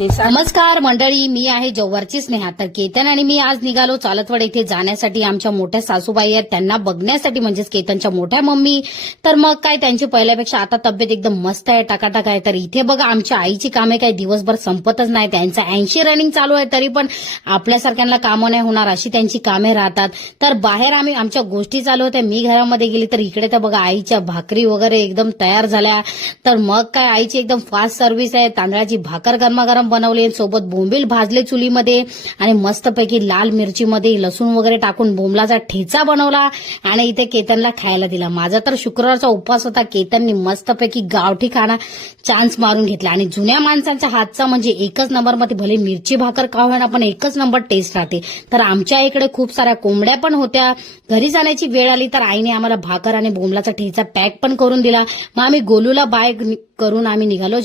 नमस्कार मंडळी, मी आहे जव्हारची स्नेहा. तर केतन आणि मी आज निघालो चालतवाड येथे जाण्यासाठी. आमच्या मोठ्या सासूबाई आहेत त्यांना बघण्यासाठी, म्हणजेच केतनच्या मोठ्या मम्मी. तर मग काय, त्यांची पहिल्यापेक्षा आता तब्येत एकदम मस्त आहे, टकाटक आहे. तर इथे बघा आमच्या आईची कामे काय दिवसभर संपतच नाही. त्यांचं 80 रनिंग चालू आहे, तरी पण आपल्यासारख्यांना कामं नाही होणार अशी त्यांची कामे राहतात. तर बाहेर आमच्या गोष्टी चालू होत्या. मी घरामध्ये गेली तर इकडे तर बघा आईच्या भाकरी वगैरे एकदम तयार झाल्या. तर मग काय, आईची एकदम फास्ट सर्व्हिस आहे. तांदळाची भाकर गरमागरम बनवले, सोबत बोंबील भाजले चुलीमध्ये आणि मस्तपैकी लाल मिरचीमध्ये लसूण वगैरे टाकून बोंबलाचा ठेचा बनवला आणि इथे केतनला खायला दिला. माझा तर शुक्रवारचा उपवास होता. केतननी मस्तपैकी गावठी खाना चान्स मारून घेतला आणि जुन्या माणसांच्या हातचा म्हणजे एकच नंबर मध्ये, भले मिरची भाकर का होईना पण एकच नंबर टेस्ट राहते. तर आमच्या इकडे खूप साऱ्या कोंबड्या पण होत्या. घरी जाण्याची वेळ आली तर आईने आम्हाला भाकर आणि बोंबलाचा ठेचा पॅक पण करून दिला. मग आम्ही गोलूला बाय करून आम्ही निघालो.